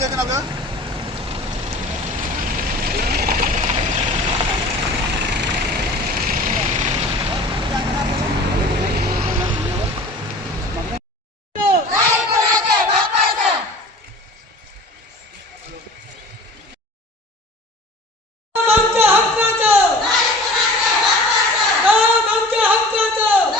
विचारते ना आपल्याला आमच्या हक्काचं काम आमच्या हक्काचं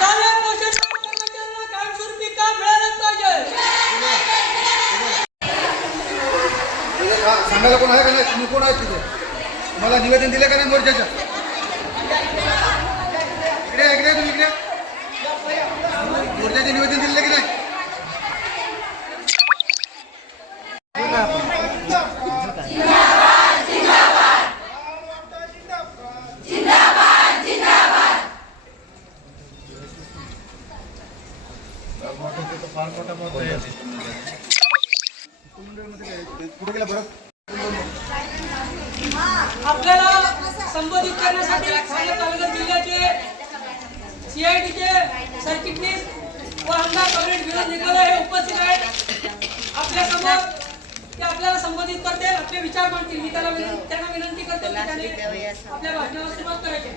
चालेल पोषण कर्मचाऱ्यांना कायमस्वरूपी काम मिळालंच पाहिजे तिथे का- सांगायला कोण आहे का नाही? तुम्ही कोण आहेत तिथे? तुम्हाला निवेदन दिले का नाही मोर्चाच्या इकडे इकडे तुम्ही इकडे मोर्चाचे निवेदन दिले की नाही? आपल्याला संबोधित करण्यासाठी ठाणे पालघर जिल्ह्याचे सीआयडीचे सरचिटणीस व आमदार कॉम्रेड विनोद निकम हे उपस्थित आहेत. आपल्यासमोर ते आपल्याला संबोधित करते आपले विचार मांडतील. मी त्याला त्यांना विनंती करतो आपल्या भाषणाला सुरुवात करायची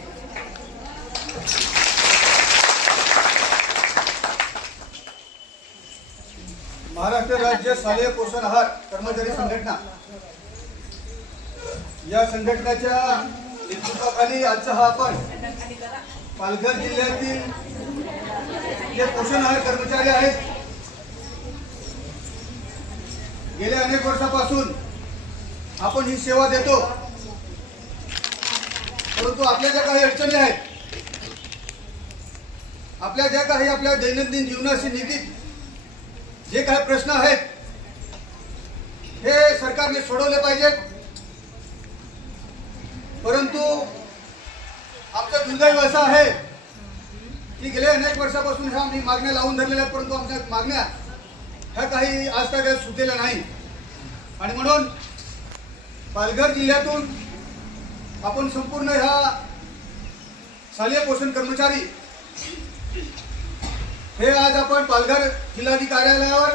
महाराष्ट्र राज्य शालेय पोषण आहार कर्मचारी संघटना. या संघटनेच्या नेतृत्वाखाली आजचा हा आपण पालघर जिल्ह्यातील जे पोषण आहार कर्मचारी आहेत गेल्या अनेक वर्षापासून आपण ही सेवा देतो. परंतु आपल्या ज्या काही अडचणी आहेत आपल्या ज्या काही आपल्या दैनंदिन जीवनाशी निगडीत जे काही प्रश्न आहेत हे सरकारने सोडवले पाहिजेत. परंतु आमचं दुर्दैव असं आहे की गेल्या अनेक वर्षापासून ह्या आम्ही मागण्या लावून धरलेल्या आहेत परंतु आमच्या मागण्या ह्या काही आज तक सुटलेल्या नाही. आणि म्हणून पालघर जिल्ह्यातून आपण संपूर्ण ह्या शालेय पोषण कर्मचारी हे आज आपण पालघर जिल्हाधिकारी कार्यालयावर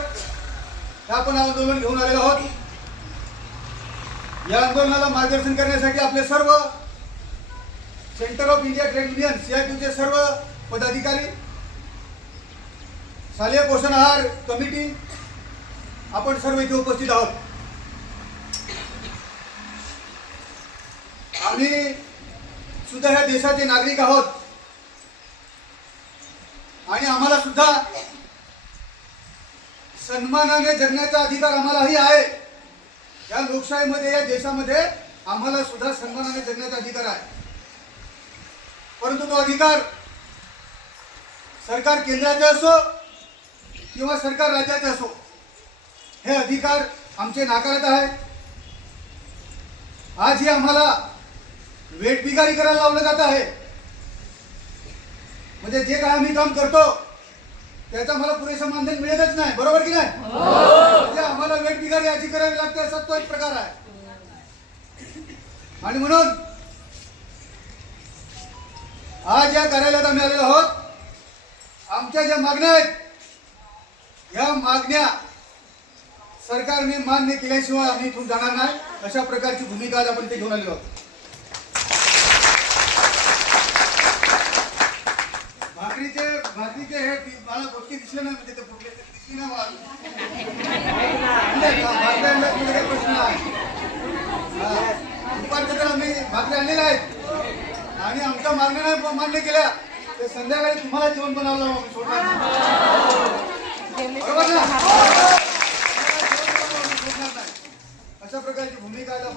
हे आपण आंदोलन घेऊन आलेलो आहोत. या आंदोलनाला मार्गदर्शन करण्यासाठी आपले सर्व centre of India trade union सीआयटीचे सर्व पदाधिकारी शालेय पोषण आहार कमिटी आपण सर्व इथे उपस्थित आहोत. आम्ही सुद्धा ह्या देशाचे नागरिक आहोत. आणि आम्हाला सुद्धा सन्मानाने जगण्याचा अधिकार आम्हालाही आहे. या लोकशाहीमध्ये या देशामध्ये आम्हाला सुद्धा सन्मानाने जगण्याचा अधिकार आहे. परंतु तो अधिकार सरकार केंद्राचे असो किंवा सरकार राज्याचे असो हे अधिकार आमचे नाकारत आहे आज ही आम्हाला वेठबिगारी करायला लावलं जात आहे. म्हणजे जे काय आम्ही काम करतो त्याचा मला पुरेसा मानधन मिळतच नाही बरोबर की नाही? म्हणजे आम्हाला वेट बिगारी याची करावी लागते असा तो एक प्रकार आहे. आणि म्हणून आज या कार्यालयात आम्ही आलेलो आहोत. आमच्या ज्या मागण्या आहेत या मागण्या सरकारने मान्य केल्याशिवाय आम्ही इथून जाणार नाही. अशा प्रकारची भूमिका आज आपण इथे घेऊन आलेलो आहोत. भाकरीचे भाकरीचे हे मला गोष्टी दिसले नाही म्हणजे ते फुटले दिसली मला काही प्रश्न नाही हा. दुपारच्या तर आम्ही भाकरी आणलेल्या आहेत आणि आमच्या मागण्या नाही मान्य केल्या तर संध्याकाळी तुम्हाला जेवण बनवलं आम्ही सोडणार नाही. बरोबर ना सोडणार नाही. अशा प्रकारची भूमिका आहे.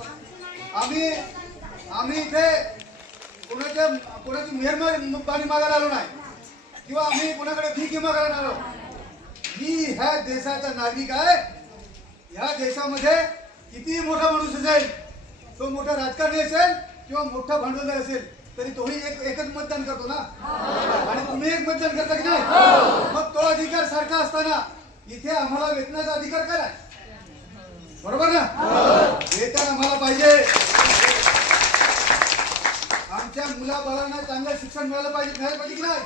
आम्ही आम्ही इथे कोणाच्या कोणाची मेहरबानी पाणी मागायला आलो नाही किंवा आम्ही कोणाकडे किंवा करणार आहोत? मी ह्या देशाचा नागरिक आहे. ह्या देशामध्ये किती मोठा माणूस असेल तो मोठा राजकारणी असेल किंवा मोठा भांडवलदार असेल तरी तोही एक एकच मतदान करतो ना? आणि तुम्ही एक मतदान करता की नाही? मग तो अधिकार सारखा असताना इथे आम्हाला वेतनाचा अधिकार काय? बरोबर ना? वेतन आम्हाला पाहिजे. आमच्या मुलाबाळांना चांगलं शिक्षण मिळालं पाहिजे मिळालं पाहिजे की नाही?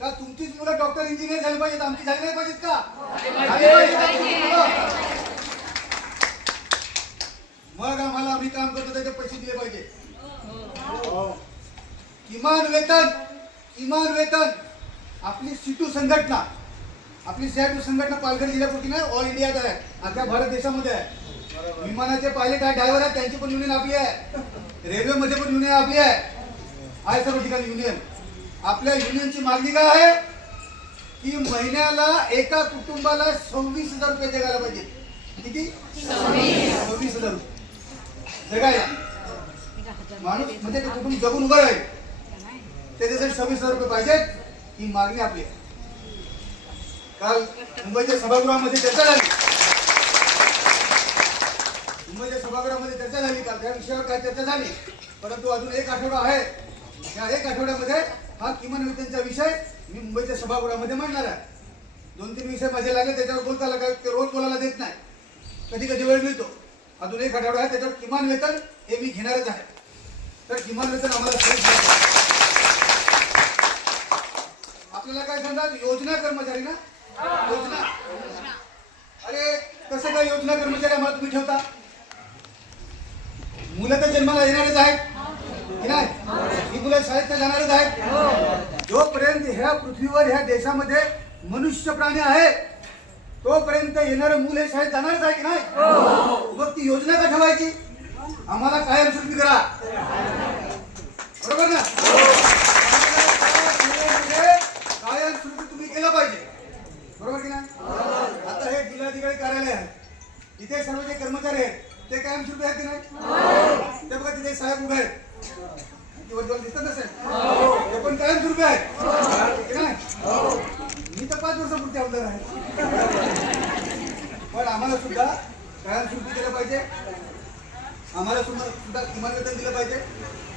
का तुमचीच मुलं डॉक्टर इंजिनियर झाली पाहिजेत? आमची झाली नाही पाहिजेत का? झाली का तुमची मुलं? मग आम्हाला आम्ही काम करतो त्याचे पैसे दिले पाहिजे. किमान वेतन किमान वेतन आपली सिटू संघटना आपली सीआयटू संघटना पालघर जिल्ह्यापुरती नाही ऑल इंडियात आहे. अख्ख्या भारत देशामध्ये आहे. विमानाचे पायलट आहे ड्रायव्हर आहे त्यांची पण युनियन आपली आहे. रेल्वेमध्ये पण युनियन आपली आहे. आहे सर्व ठिकाणी युनियन आपल्या युनियनची मागणी काय आहे? की महिन्याला एका कुटुंबाला सव्वीस हजार रुपये जगायला पाहिजे. किती सव्वीस हजार रुपये. जगायला. माणूस म्हणजे ते कुटुंब जगून उभं राहील. त्याच्यासाठी सव्वीस हजार रुपये पाहिजेत. ही मागणी आपली आहे. काल मुंबईच्या सभागृहामध्ये चर्चा झाली. मुंबईच्या सभागृहामध्ये चर्चा झाली का? त्या विषयावर काय चर्चा झाली? परंतु अजून एक आठवडा आहे. त्या एक आठवड्यामध्ये हा किमान वेतनचा विषय मी मुंबईच्या सभागृहामध्ये मांडणार आहे. दोन तीन विषय माझे लागले त्याच्यावर बोलता लागेल काय ते रोज बोलायला देत नाही. कधी कधी वेळ मिळतो. अजून एक आठवडा आहे त्याच्यावर किमान वेतन हे मी घेणारच आहे. तर किमान वेतन आम्हाला आपल्याला काय सांगतात? योजना कर्मचारी ना? योजना? अरे कसं काय योजना कर्मचारी आम्हाला तुम्ही ठेवता? मुलं तर जन्माला येणारच आहेत. की नाही? ही. मुलं शाळेत जाणारच आहेत. जोपर्यंत ह्या पृथ्वीवर ह्या देशामध्ये मनुष्य प्राणी आहे तोपर्यंत येणारं मूल हे शाळेत जाणारच आहे की नाही? मग ती योजना का ठेवायची? आम्हाला कायमस्वरूपी करा. बरोबर ना? कायमस्वरूपी तुम्ही केलं पाहिजे. बरोबर की नाही? आता हे जिल्हाधिकारी कार्यालय आहे. इथे सर्व जे कर्मचारी आहेत ते कायमस्वरूपी आहेत की नाही? ते बघा तिथे साहेब उभे आहेत. दिवसभर दिसत नसेल ते पण कायमस्वरूपी आहेत. की नाही मी तर पाच वर्षापुरते आमदार आहे. पण आम्हाला सुद्धा कायमस्वरूपी केलं पाहिजे. आम्हाला सुद्धा किमान वेतन दिलं पाहिजे.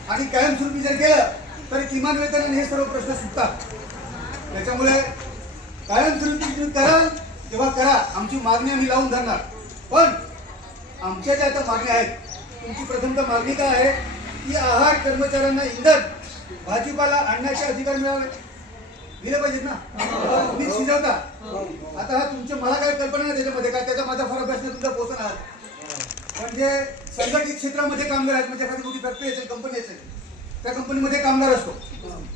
आणि कायमस्वरूपी जर केलं तर किमान वेतन आणि हे सर्व प्रश्न सुटतात. त्याच्यामुळे कायमस्वरूपी तुम्ही कराल तेव्हा करा आमची मागणी आम्ही लावून धरणार. पण आमच्या ज्या आता मागण्या आहेत तुमची प्रथमतः मागणी काय आहे की आहार कर्मचाऱ्यांना इंधन भाजीपाला आणण्याचे अधिकार मिळावे. दिले पाहिजेत ना? तुम्ही शिजवता. आता हा तुमच्या मला काय कल्पना नाही त्याच्यामध्ये काय त्याचा माझा फार अभ्यास नाही तुमचा पोहोचणार आहात म्हणजे संघटित क्षेत्रामध्ये कामगार आहेत म्हणजे एखादी मोठी फॅक्टरी असेल कंपनी असेल त्या कंपनीमध्ये कामगार असतो.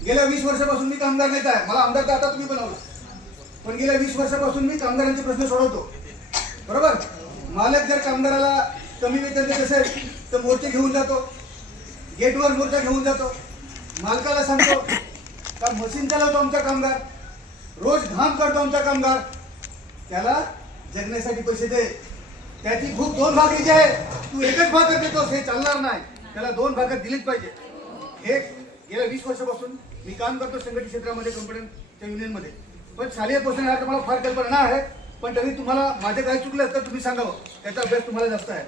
गेल्या वीस वर्षापासून मी कामगार नेता आहे. मला आमदार तर आता तुम्ही बनवलं. पण गेल्या वीस वर्षापासून मी कामगारांचे प्रश्न सोडवतो. बरोबर? मालक जर कामगाराला कमी वेतन देत असेल तर मोर्चे घेऊन जातो. गेटवर मोर्चा घेऊन जातो. मालकाला सांगतो का मशीन चालवतो आमचा कामगार? रोज घाम करतो आमचा कामगार. त्याला जगण्यासाठी पैसे दे. त्याची भूक दोन भाकरीची आहे तू एकच भाकर देतोस हे चालणार नाही. त्याला दोन भाकर दिलीच पाहिजे. हे गेल्या वीस वर्षापासून मी काम करतो संघटित क्षेत्रामध्ये कंपन्यांच्या युनियनमध्ये पण शालेय पोषण आहार मला फार कल्पना आहे. पण तरी तुम्हाला माझे काही चुकलं तर तुम्ही सांगावं. त्याचा अभ्यास तुम्हाला जास्त आहे.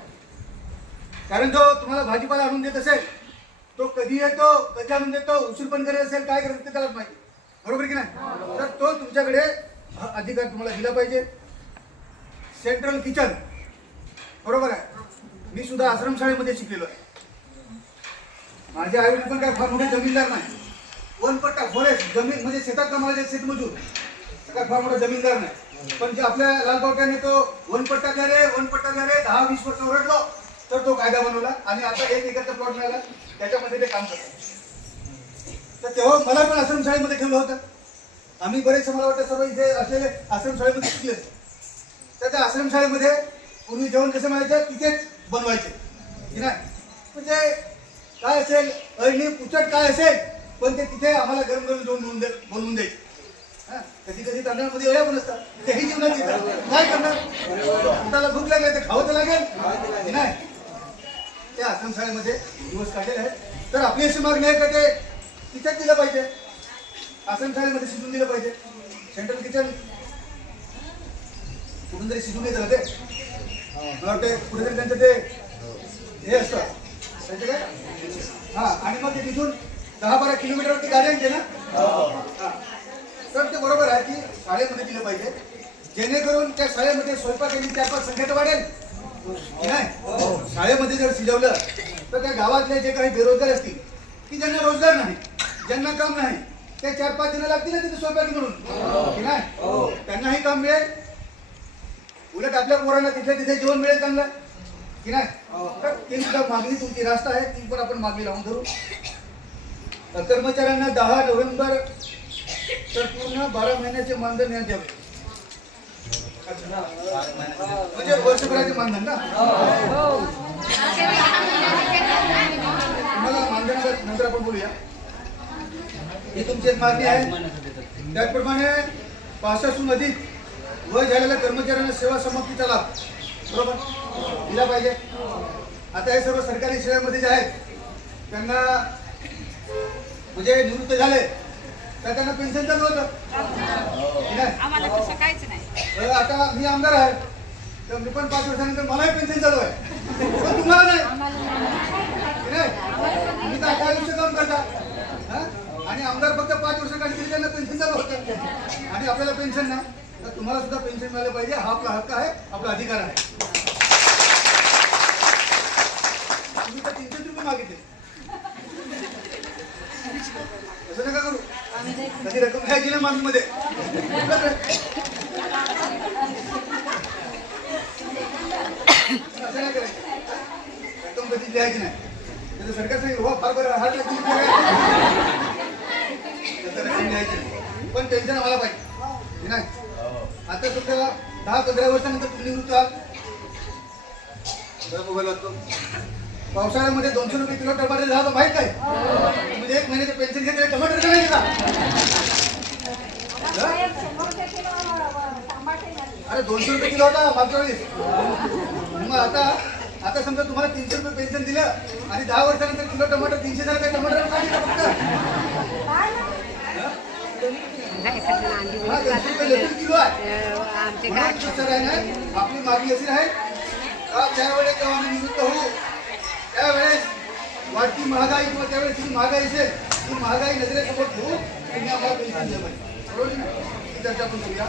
कारण जो तुम्हाला भाजीपाला आणून देत असेल तो कधी येतो कधी आणून देतो उशीर पण करत असेल काय करत ते त्याला माहिती. बरोबर की नाही? तर तो तुमच्याकडे अधिकार तुम्हाला दिला पाहिजे. सेंट्रल किचन बरोबर आहे? मी सुद्धा आश्रमशाळेमध्ये शिकलेलो आहे. माझे आई पण काय फार मोठे जमीनदार नाही. वनपट्टा फॉरेस्ट जमीन म्हणजे शेतात कामाला शेतमजूर काय फार मोठा जमीनदार नाही. पण जे आपल्या लालबावट्याने तो वनपट्टा द्या रे वनपट्टा द्या रे दहा वीस वर्ष ओरडलो तर तो कायदा बनवला. आणि आता एक एकरचा प्लॉट मिळाला. त्याच्यामध्ये ते काम करतात. तर तेव्हा मला पण आश्रमशाळेमध्ये ठेवलं होतं. आम्ही बरेचसे मला वाटतं सर्व इथे असलेले आश्रमशाळेमध्ये शिकले तर त्या आश्रमशाळेमध्ये पूर्वी जेवण कसं मिळायचं तिथेच बनवायचे. की नाही? म्हणजे काय असेल? अळणी पुचट काय असेल? पण ते तिथे आम्हाला गरम गरम जेवण बनवून दे बनवून द्यायचे. कधी कधी तांदळामध्ये एवढ्या पण असतात. तेही जीवनात येतात. काय करणार. पोटाला भूक लागली तर खावं तर लागेल. नाही. त्या आश्रमशाळेमध्ये दिवस काढलेले आहेत. तर आपली अशी मागणी आहे का ते तिथेच दिलं पाहिजे. आश्रमशाळेमध्ये शिजून दिलं पाहिजे. सेंट्रल किचन कुठून तरी शिजून ना ते. मला वाटतं कुठेतरी त्यांचं ते हे असतं. त्यांचं काय हा आणि मग ते तिथून दहा बारा किलोमीटरवरती गाडी आणते ना? हा. तर ते बरोबर आहे की शाळेमध्ये दिलं पाहिजे. जेणेकरून त्या शाळेमध्ये स्वयंपाक केली त्या पण संख्या वाढेल. नाही? शाळेमध्ये जर शिजवलं तर त्या गावातले जे काही बेरोजगार असतील की ज्यांना रोजगार नाही ज्यांना काम नाही ते चार पाच जण लागतील ना तिथे स्वयंपाकी म्हणून. की नाही? त्यांनाही काम मिळेल. उलट आपल्या पोरांना तिथल्या तिथे जेवण मिळेल चांगलं. की नाही? तर ते सुद्धा मागणी तुमची रास्त आहे. ती पण आपण मागणी लावून धरू. तर कर्मचाऱ्यांना दहा नोव्हेंबर तर पूर्ण बारा महिन्याचे मानधन देण्यात यावे म्हणजे वर्षभराचे मानधन ना? तुम्हाला मानधनाचा नंतर आपण बोलूया. ही तुमची एक मागणी आहे. त्याचप्रमाणे पासष्टहून अधिक वय झालेल्या कर्मचाऱ्यांना सेवा समाप्तीचा लाभ. बरोबर? दिला पाहिजे. आता हे सर्व सरकारी सेवेमध्ये जे आहेत त्यांना म्हणजे निवृत्त झाले. तर त्यांना पेन्शन चालू होतं. काहीच नाही. आता मी आमदार आहे. तर मी पण पाच वर्षानंतर मलाही पेन्शन चालू आहे. पण तुम्हाला नाही. तुम्ही तर अठरा आयुष्य काम करता. हा? आणि आमदार फक्त पाच वर्ष काढतील त्यांना पेन्शन चालू होतं. आणि आपल्याला पेन्शन नाही. तर तुम्हाला सुद्धा पेन्शन मिळालं पाहिजे. हा आपला हक्क आहे. आपला अधिकार आहे. तुम्ही तर तीनशे रुपये मागितले. असं नका करू. कधी रक्कम घ्यायची ना मागणीमध्ये असं नाही रक्कम कधी द्यायची नाही? सरकार सांगेल हो फार बरं हात रक्कम द्यायची नाही. पण टेन्शन मला पाहिजे. नाही? आता सुद्धा दहा पंधरा वर्षानंतर तुम्ही निवृत्त आहात. मोबाईल वाचतो. पावसाळ्यामध्ये दोनशे रुपये किलो टमाटर झालं माहीत काय म्हणजे एक महिन्याचे पेन्शन घेतले टमाटर करायचे का? अरे दोनशे रुपये किलो होता मागच्या वेळेस. मग आता आता समजा तुम्हाला तीनशे रुपये पेन्शन दिलं आणि दहा वर्षानंतर किलो टमाटर तीनशे झालं काय टमाटर हा, किलो आहे. आहे आपली मागणी अशी आहे का त्यावेळेस निवृत्त होऊ त्यावेळेस वाढती महागाई किंवा त्यावेळेस जी महागाई असेल ती महागाई नजरेसमोर ठेवून त्यांनी आम्हाला पैसे दिलं पाहिजे. बरोबर ही चर्चा आपण करूया.